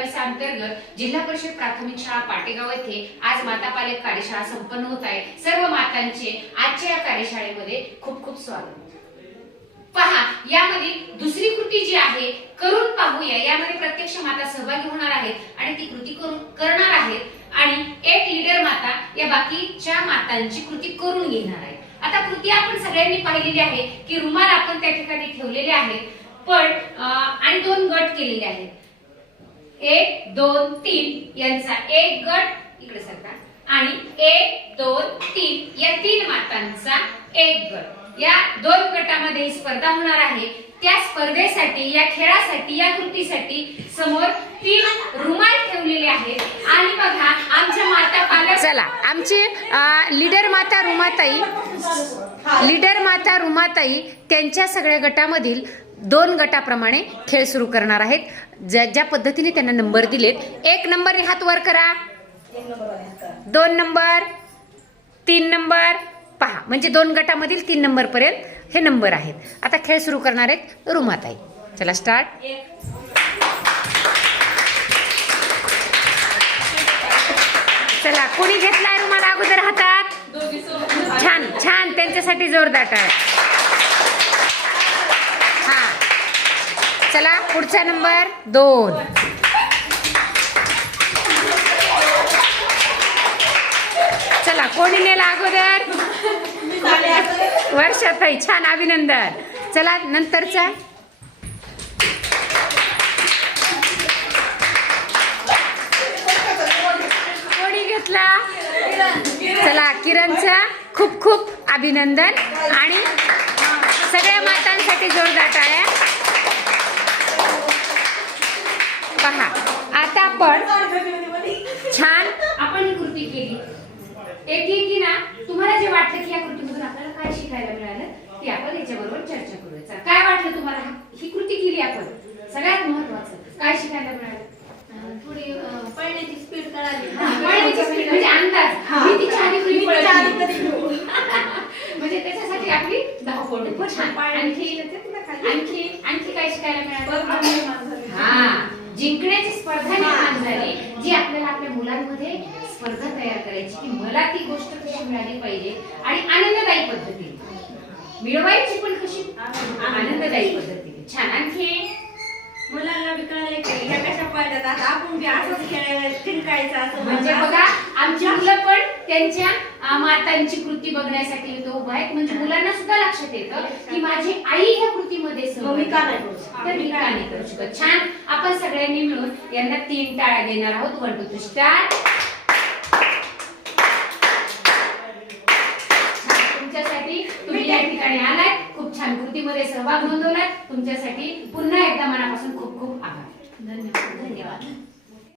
2022 अंतर्गत जिल्हा परिषद प्राथमिक शाळा पाटेगाव येथे आज माता पालक कार्यशाळा संपन्न होत आहे। सर्व मातांचे आजच्या या कार्यशाळेमध्ये खूप खूप स्वागत। पहा, यामध्ये दुसरी कृती जी आहे करून पाहूया। यामध्ये प्रत्यक्ष माता सहभागी होणार आहेत आणि ती कृती करणार आहेत आणि एक लीडर माता या बाकीच्या मातांची कृती करून घेणार आहे। आता कृती आपण सगळ्यांनी पाहिलेली आहे की रुमाल आपण त्या ठिकाणी ठेवलेले आहेत, पण आणि दोन गट केलेले आहेत, 1 2 3 यांचा एक गट इकडे सरका आणि 1 2 3 या तीन मातांचा एक गट। या दोन गटामध्ये स्पर्धा होणार आहे। त्या स्पर्धेसाठी, या खेळासाठी, या कृतीसाठी समोर 3 रुमाल ठेवलेले आहेत आणि बघा आमच्या माता पालक, चला आमची लीडर माता रुमाताई त्यांच्या सगळ्या गटामधील 2 गटाप्रमाणे खेळ सुरू करणार आहेत। ज्या पद्धतीने त्यांना नंबर दिलेत, 1 नंबर हात वर करा, 2 नंबर, 3 नंबर, पहा म्हणजे 2 गटामधील 3 नंबर पर्यंत हे नंबर आहेत। आता खेळ सुरू करणार आहेत रुमाताई। चला स्टार्ट। चला कोणी घेतलाय रुमाल अगोदर हातात? छान छान, त्यांच्यासाठी जोरदार टाळ्या। हा चला पुढचा नंबर 2। चला कोणी नेला अगोदर? वर्षाताई, छान, अभिनंदन। चला नंतरचा कोणी घेतला? चला किरणचा खूप खूप अभिनंदन आणि सगळ्या मातांसाठी जोरदार टाळ्या। पहा आता आपण छान आपण ही कृती केली। एक ना तुम्हाला जे वाटलं की या कृतीमधून आपल्याला काय शिकायला मिळालं ते आपण याच्याबरोबर चर्चा करूया। काय वाटलं तुम्हाला? ही कृती केली आपण, सगळ्यात महत्त्वाचं काय शिकायला मिळालं? थोडी पळण्याची स्पीड कळाली। पळण्याची स्पीड म्हणजे अंदाज, किती छान ही पळाली म्हणजे त्याच्यासाठी आपली धावपळ होती। छान। आणखी काय शिकायला मिळालं? हा, जिंकण्याची स्पर्धा निर्माण झाली, जी आपल्याला आपल्या मुलांमध्ये स्पर्धा तयार करायची की मला ती गोष्ट कशी मिळाली पाहिजे आणि आनंददायी पद्धतीने मिळवायची, पण कशी आनंददायी पद्धतीने। छान। आणखी मुलांना बी कळलं की ह्या कशा पळतात, आता आपण बी असंच खेळायला जिंकायचं असं म्हणजे बघा आमची मुलं पण त्यांच्या मातांची कृती बघण्यासाठी इथं उभा आहेत। म्हणजे मुलांना सुद्धा लक्षात येतं की माझी आई ह्या कृतीमध्ये सहभागी तर मी का नाही करू शकत। छान। आपण सगळ्यांनी मिळून यांना 3 टाळ्या देणार आहोत। 1 2 3 स्टार्ट। तुमच्यासाठी तुम्ही या ठिकाणी आलात, खूप छान कृतीमध्ये सहभाग नोंदवलात, तुमच्यासाठी पुन्हा एकदा मनापासून खूप खूप आभार। धन्यवाद।